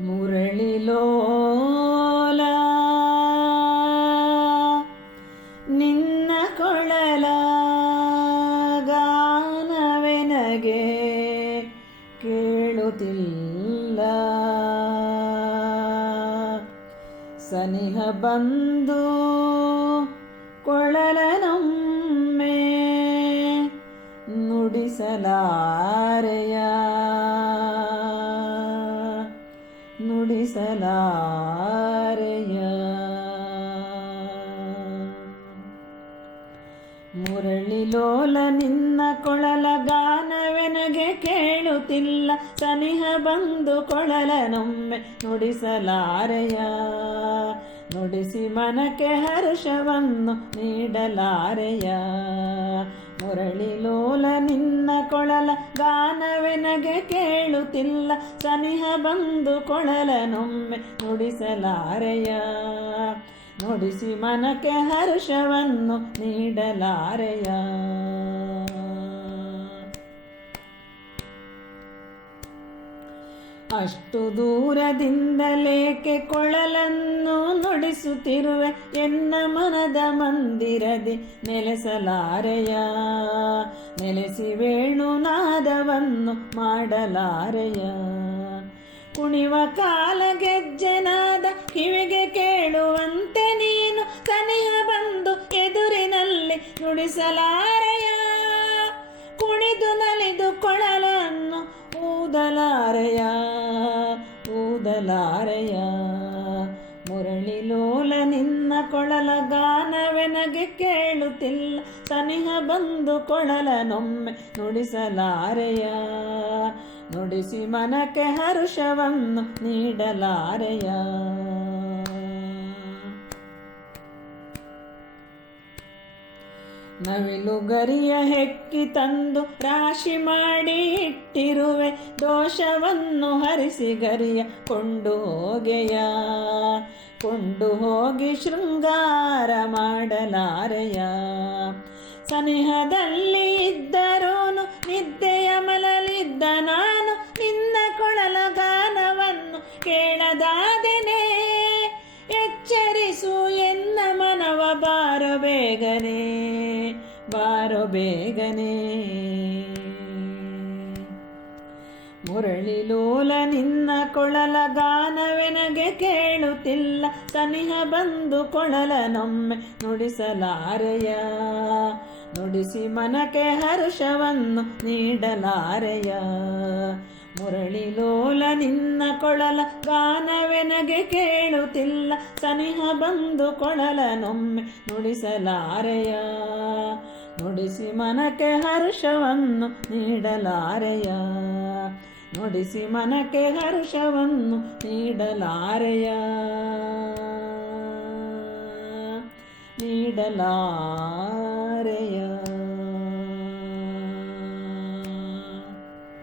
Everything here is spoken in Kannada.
ಮುರಳಿಲೋಲ. ನಿನ್ನ ಕೊಳಲ ಗಾನವೆನಗೆ ಕೇಳುತ್ತಿಲ್ಲ. ಸನಿಹ ಬಂದು ಕೊಳಲನೊಮ್ಮೆ ನುಡಿಸಲಾರೆಯ. ನುಡಿಸಲಾರೆಯ ಮುರಳಿಲೋಲ ನಿನ್ನ ಕೊಳಲ ಗಾನವೆನಗೆ ಕೇಳುತ್ತಿಲ್ಲ. ಸನಿಹ ಬಂದು ಕೊಳಲನೊಮ್ಮೆ ನುಡಿಸಲಾರೆಯ. ನುಡಿಸಿ ಮನಕ್ಕೆ ಹರ್ಷವನ್ನು ನೀಡಲಾರೆಯ. ಮುರಳಿಲೋಲ ನಿನ್ನ ಕೊಳಲ ಗಾನವೆನಗೆ ಕೇಳುತ್ತಿಲ್ಲ. ಸನಿಹ ಬಂದು ಕೊಳಲನೊಮ್ಮೆ ನುಡಿಸಲಾರೆಯ. ನುಡಿಸಿ ಮನಕ್ಕೆ ಹರ್ಷವನ್ನು ನೀಡಲಾರೆಯ. ಅಷ್ಟು ದೂರದಿಂದಲೇಕೆ ಕೊಳಲನ್ನು ನುಡಿಸುತ್ತಿರುವೆ ಎನ್ನ ಮನದ ಮಂದಿರದೆ ನೆಲೆಸಲಾರೆಯ? ನೆಲೆಸಿ ವೇಣುನಾದವನ್ನು ಮಾಡಲಾರೆಯ? ಕುಣಿವ ಕಾಲ ಗೆಜ್ಜೆನಾದ ಕಿವಿಗೆ ಕೇಳುವಂತೆ ನೀನು ಸನಿಹ ಬಂದು ಎದುರಿನಲ್ಲಿ ನುಡಿಸಲಾರೆಯ? ಕುಣಿದು ನಲಿದು ಕೊಳಲನ್ನು ಊದಲಾರೆಯ? ಊದಲಾರೆಯ ಮುರಳಿಲೋಲ ನಿನ್ನ ಕೊಳಲ ಗಾನವೆನಗೆ ಕೇಳುತ್ತಿಲ್ಲ. ಸನಿಹ ಬಂದು ಕೊಳಲನೊಮ್ಮೆ ನುಡಿಸಲಾರೆಯ. ನುಡಿಸಿ ಮನಕ್ಕೆ ಹರುಷವನ್ನು ನೀಡಲಾರೆಯ. ನವಿಲು ಗರಿಯ ಹೆಕ್ಕಿ ತಂದು ರಾಶಿ ಮಾಡಿ ಇಟ್ಟಿರುವೆ. ದೋಷವನ್ನು ಹರಿಸಿ ಗರಿಯ ಕೊಂಡು ಹೋಗೆಯ. ಕೊಂಡು ಹೋಗಿ ಶೃಂಗಾರ ಮಾಡಲಾರೆಯ. ಸನಿಹದಲ್ಲಿ ಇದ್ದರೂನು, ನಿದ್ದೆಯ ಮಲಲಿದ್ದ ನಾನು, ನಿನ್ನ ಕೊಳಲ ಗಾನವನ್ನು ಕೇಳದಾದೆನೆ. ಎಚ್ಚರಿಸು ಎನ್ನ ಮನವ ಬಾರ ಬೇಗನೆ. ಬಾರೋ ಬೇಗನೆ. ಮುರಳಿಲೋಲ ನಿನ್ನ ಕೊಳಲ ಗಾನವೆನಗೆ ಕೇಳುತ್ತಿಲ್ಲ. ಸನಿಹ ಬಂದು ಕೊಳಲನೊಮ್ಮೆ ನುಡಿಸಲಾರೆಯ? ನುಡಿಸಿ ಮನಕ್ಕೆ ಹರ್ಷವನ್ನು ನೀಡಲಾರೆಯ? ಮುರಳಿಲೋಲ ನಿನ್ನ ಕೊಳಲ ಗಾನವೆನಗೆ ಕೇಳುತ್ತಿಲ್ಲ. ಸನಿಹ ಬಂದು ಕೊಳಲನೊಮ್ಮೆ ನುಡಿಸಲಾರೆಯ? ನುಡಿಸಿ ಮನಕ್ಕೆ ಹರ್ಷವನ್ನು ನೀಡಲಾರೆಯ? ನುಡಿಸಿ ಮನಕ್ಕೆ ಹರ್ಷವನ್ನು ನೀಡಲಾರೆಯ? ನೀಡಲಾರೆಯ?